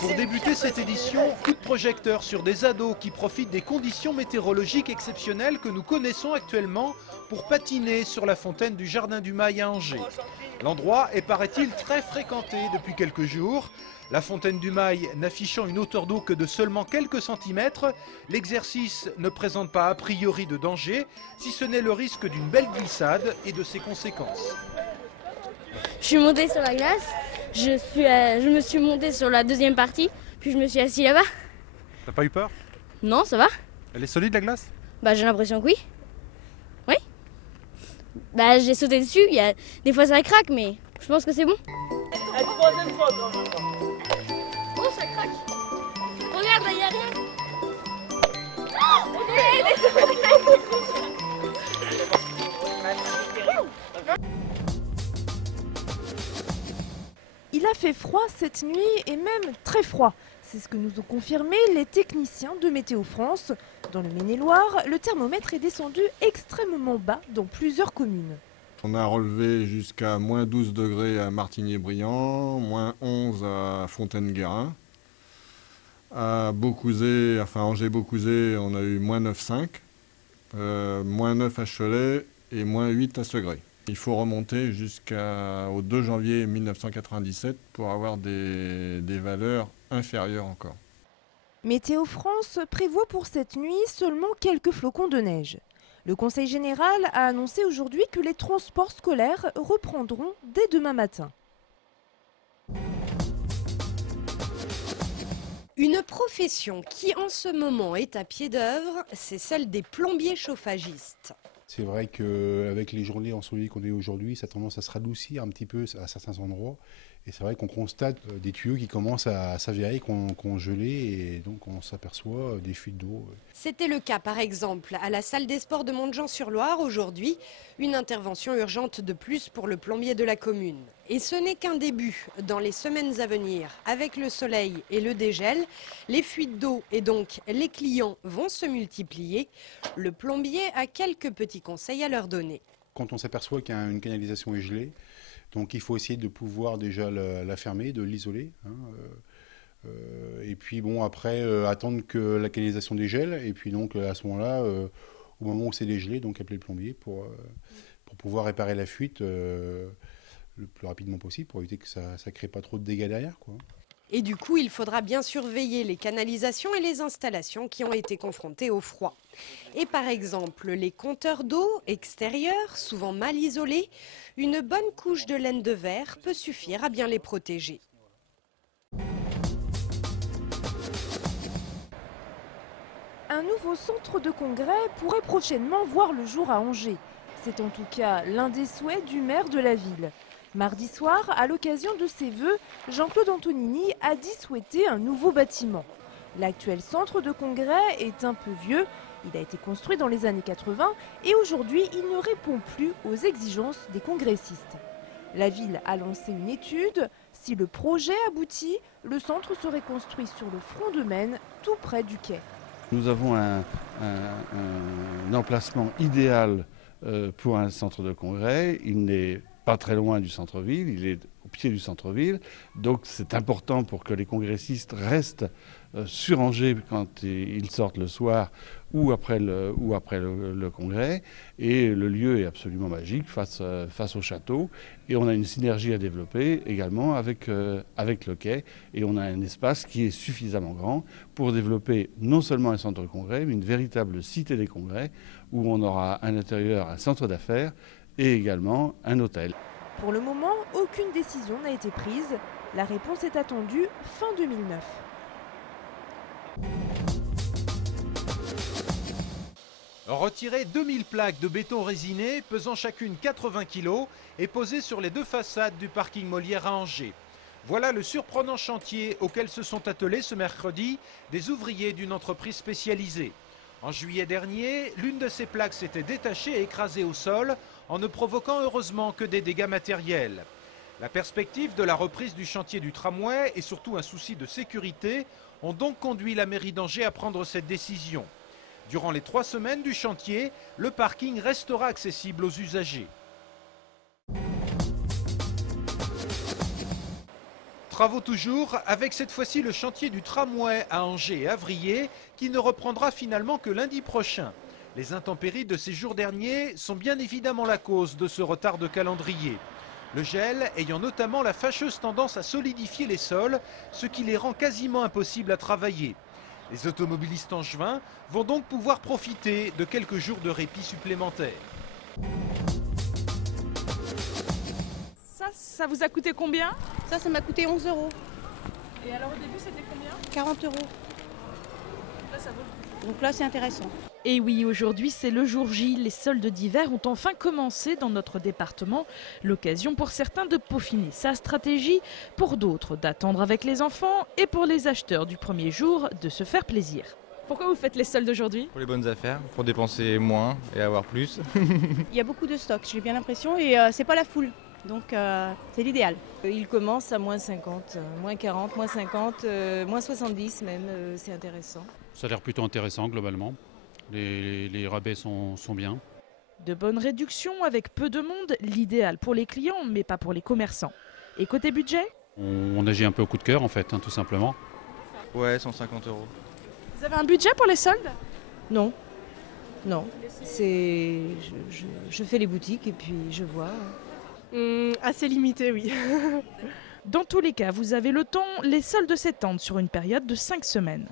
Pour débuter cette édition, coup de projecteur sur des ados qui profitent des conditions météorologiques exceptionnelles que nous connaissons actuellement pour patiner sur la fontaine du Jardin du Mail à Angers. L'endroit est, paraît-il, très fréquenté depuis quelques jours. La fontaine du Mail n'affichant une hauteur d'eau que de seulement quelques centimètres, l'exercice ne présente pas a priori de danger, si ce n'est le risque d'une belle glissade et de ses conséquences. Je suis montée sur la glace, je me suis montée sur la deuxième partie, puis je me suis assis là-bas. T'as pas eu peur? Non, ça va. Elle est solide la glace? Bah j'ai l'impression que oui. Oui. Bah j'ai sauté dessus, des fois ça craque, mais je pense que c'est bon. La troisième fois quand même. Oh, ça craque. Regarde, là, y a rien. Il a fait froid cette nuit et même très froid. C'est ce que nous ont confirmé les techniciens de Météo France. Dans le Maine-et-Loire, le thermomètre est descendu extrêmement bas dans plusieurs communes. On a relevé jusqu'à moins 12 degrés à Martigny-Briand, moins 11 à Fontaine-Guérin. À Beaucouzé, enfin Angers-Beaucouzé, on a eu moins 9,5, moins 9 à Cholet et moins 8 à Segré. Il faut remonter jusqu'au 2 janvier 1997 pour avoir des valeurs inférieures encore. Météo France prévoit pour cette nuit seulement quelques flocons de neige. Le Conseil général a annoncé aujourd'hui que les transports scolaires reprendront dès demain matin. Une profession qui en ce moment est à pied d'œuvre, c'est celle des plombiers chauffagistes. C'est vrai qu'avec les journées ensoleillées qu'on a aujourd'hui, ça a tendance à se radoucir un petit peu à certains endroits. Et c'est vrai qu'on constate des tuyaux qui commencent à s'avérer, qui ont gelé, et donc on s'aperçoit des fuites d'eau. C'était le cas par exemple à la salle des sports de Montjean-sur-Loire aujourd'hui. Une intervention urgente de plus pour le plombier de la commune. Et ce n'est qu'un début. Dans les semaines à venir, avec le soleil et le dégel, les fuites d'eau et donc les clients vont se multiplier. Le plombier a quelques petits conseils à leur donner. Quand on s'aperçoit qu'une canalisation est gelée, donc il faut essayer de pouvoir déjà la fermer, de l'isoler. Et puis bon, après, attendre que la canalisation dégèle. Et puis donc à ce moment-là, au moment où c'est dégelé, donc appeler le plombier pour pouvoir réparer la fuite le plus rapidement possible, pour éviter que ça ne crée pas trop de dégâts derrière, quoi. Et du coup, il faudra bien surveiller les canalisations et les installations qui ont été confrontées au froid. Et par exemple, les compteurs d'eau extérieurs, souvent mal isolés, une bonne couche de laine de verre peut suffire à bien les protéger. Un nouveau centre de congrès pourrait prochainement voir le jour à Angers. C'est en tout cas l'un des souhaits du maire de la ville. Mardi soir, à l'occasion de ses vœux, Jean-Claude Antonini a dit souhaiter un nouveau bâtiment. L'actuel centre de congrès est un peu vieux, il a été construit dans les années 80 et aujourd'hui il ne répond plus aux exigences des congressistes. La ville a lancé une étude. Si le projet aboutit, le centre serait construit sur le front de Maine, tout près du quai. Nous avons un emplacement idéal pour un centre de congrès. Il n'est pas très loin du centre-ville, il est au pied du centre-ville. Donc c'est important pour que les congressistes restent sur Angers quand ils sortent le soir ou après le congrès. Et le lieu est absolument magique face au château. Et on a une synergie à développer également avec le quai. Et on a un espace qui est suffisamment grand pour développer non seulement un centre de congrès, mais une véritable cité des congrès où on aura à l'intérieur un centre d'affaires et également un hôtel. Pour le moment, aucune décision n'a été prise. La réponse est attendue fin 2009. Retirer 2000 plaques de béton résiné pesant chacune 80 kg et posées sur les deux façades du parking Molière à Angers. Voilà le surprenant chantier auquel se sont attelés ce mercredi des ouvriers d'une entreprise spécialisée. En juillet dernier, l'une de ces plaques s'était détachée et écrasée au sol en ne provoquant heureusement que des dégâts matériels. La perspective de la reprise du chantier du tramway et surtout un souci de sécurité ont donc conduit la mairie d'Angers à prendre cette décision. Durant les 3 semaines du chantier, le parking restera accessible aux usagers. Travaux toujours, avec cette fois-ci le chantier du tramway à Angers et Avrier, qui ne reprendra finalement que lundi prochain. Les intempéries de ces jours derniers sont bien évidemment la cause de ce retard de calendrier. Le gel ayant notamment la fâcheuse tendance à solidifier les sols, ce qui les rend quasiment impossibles à travailler. Les automobilistes angevins vont donc pouvoir profiter de quelques jours de répit supplémentaires. Ça vous a coûté combien? Ça m'a coûté 11 €. Et alors au début c'était combien? 40 €. Là ça vaut le coup. Donc là c'est intéressant. Et oui, aujourd'hui c'est le jour J. Les soldes d'hiver ont enfin commencé dans notre département. L'occasion pour certains de peaufiner sa stratégie, pour d'autres d'attendre avec les enfants et pour les acheteurs du premier jour de se faire plaisir. Pourquoi vous faites les soldes aujourd'hui? Pour les bonnes affaires, pour dépenser moins et avoir plus. Il y a beaucoup de stocks, j'ai bien l'impression, et c'est pas la foule. Donc c'est l'idéal. Il commence à moins 50, moins 40, moins 50, moins 70 même, c'est intéressant. Ça a l'air plutôt intéressant globalement. Les rabais sont bien. De bonnes réductions avec peu de monde, l'idéal pour les clients mais pas pour les commerçants. Et côté budget? On agit un peu au coup de cœur en fait, tout simplement. Ouais, 150 €. Vous avez un budget pour les soldes? Non, non, c'est je fais les boutiques et puis je vois. Assez limité, oui. Dans tous les cas, vous avez le temps, les soldes s'étendent sur une période de 5 semaines.